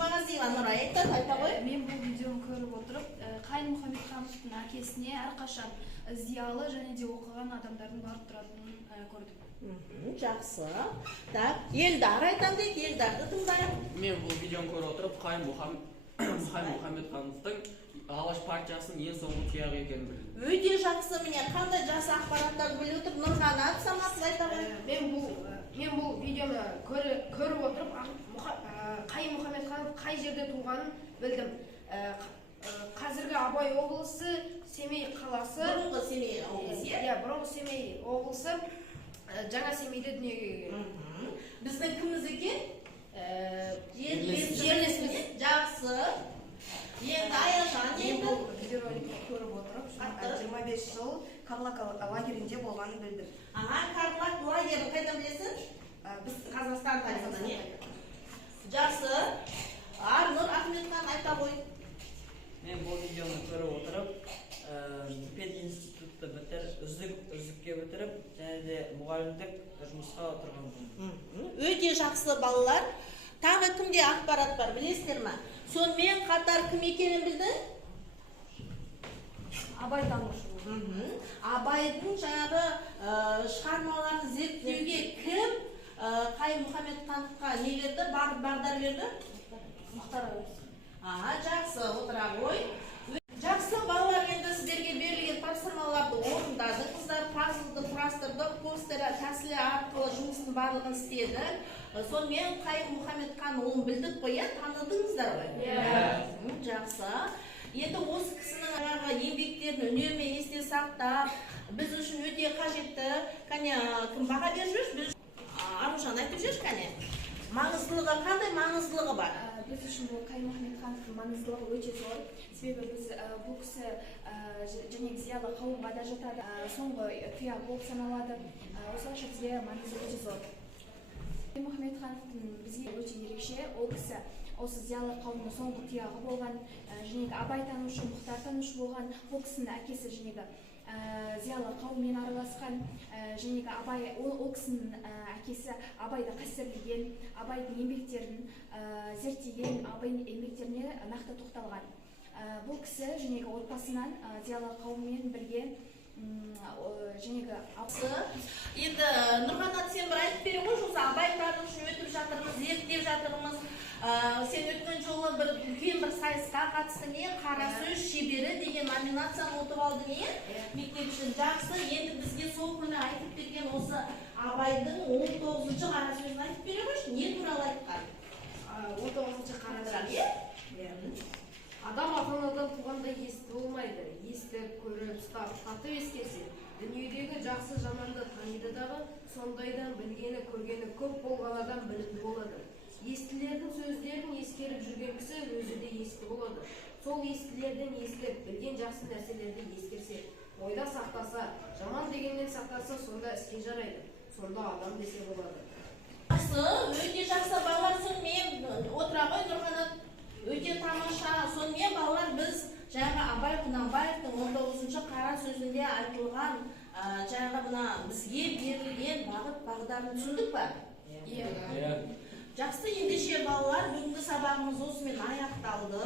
Жұмағазиева Нұрай айта ғой. Мен бұл видеоны көріп отырып, Қайын Мұхамедхановтың әкесіне әрқашан зиялы және де оқыған адамдардың барып тұратынын көрдім. Жақсы. Так, Елдар айтам дейді, Елдарды тыңдайық. Мен бұл видеоны көріп отырып, Қайын Мұхамедхановтың Алаш партиясының ең соңғы тұяғы екенін білдім. Өте жақсы, міне қандай жақсы ақпараттарды біліп отыр. Нұрғанат Саматов айта ғой. Мен бұл видеоны көріп отырып, Қайын Мұхамедханов қай жерде туғанын білдім. Қазіргі Абай облысы, Семей қаласы. Бұрынғы Семей облысы. Иә, бұрынғы Семей облысы. Жаңа Семейде дүниеге келген. Біздің кіміміз екен? Жерлесіміз. Жақсы. Енді Аяжан Мен бұл видеороликті көріп отырып, 25 жыл Карлаг лагерінде болғанын білдім. Карлаг лагерін қайдан білесің? Біз Қазақстан тарихынан. Жақсы. Арнұр Ахметхан айта ғой. Мен бұл видеоны көріп отырып, пединститутты үздікке бітіріп, және де мұғалімдік жұмысқа отырған болдым. Өте жақсы балалар. Тағы кімде ақпарат бар, білесіздер ме? Сонымен қатар кім екенін білді? Абай танушы. Абайдың жаңағы шығармаларын зерттеуге кім Қайын Мұхамедхановқа не берді, бағдар берді? Мұхтар Әуезов. Жақсы, отыра ғой. Жақсы балалар, енді сіздерге берілген тапсырмаларды орындадыңыздар, пазлды құрастырдық, постер тәсілі арқылы жұмыстың барлығын істеді. Сонымен Қайын Мұхамедхановын білдік қой, таныдыңыздар ғой? Жақсы. Енді осы кісінің еңбектерін үнемі есте сақтап, біз үшін өте қажетті. Кәне, кім баға беріп жүрсіз? Аружан айтып жүрсіз, кәне? Маңыздылығы, қандай маңыздылығы бар? Біз үшін бұл Қайын Мұхамедхановтың маңыздылығы өте зор. Себебі біз бұл кісі және зиялы қауымға да жатады. Соңғы тұяқ болып саналады. Осылайша бізге маңызы өте зор. Қайын Мұхамедхановтың бізге өте ерекше. Ол кісі осы зиялы қауымның соңғы тұяғы болған, және Абай танушы, Мұхтар танушы болған. Ол кісінің әкесі және зиялы қауыммен араласқан, және Абай, ол кісінің әкесі Абайды қастерлеген, Абайдың еңбектерін зерттеген, Абайдың еңбектеріне нақты тоқталған. Бұл кісі және отбасынан зиялы қауыммен бірге Енді Нұрғанат, сен бір айтып бере ғой, жоқса Абай тарихын өтіп жатырмыз, зерттеп жатырмыз. Сен өткен жолы бір үлкен бір сайысқа қатысты не? Қара сөз шебері деген номинацияны ұтып алды не? Мектеп үшін жақсы. Енді бізге сол күні айтып берген осы Абайдың 19-шы қара сөзін айтып бере қойшы. Не туралы айтқан? 19-шы қара сөз. Адам ата-анадан туғанда есті болмайды. Естіп, көріп, ұстап, татып ескерсе, дүниедегі жақсы жаманды таниды дағы, сондайдан білгені, көргені көп болған адам білімді болады. Естілердің сөздерін ескеріп жүрген кісі өзі де есті болады. Сол естілерден естіп, білген жақсы нәрселерді ескерсе, ойда сақтаса, жаман дегеннен сақтаса, сонда іске жарайды. Сонда адам десе болады. Жақсы, өте жақсы балалар, мен отыра ғой Нұрғанат. Өте тамаша. Сонымен балалар, біз жаңағы Абай Құнанбаевтың 19-шы қара сөзінде айтылған жаңағы мына бізге берілген бағыт-бағдарын түсіндік па? Иә. Жақсы, ендеше балалар, бүгінгі сабағымыз осымен аяқталды.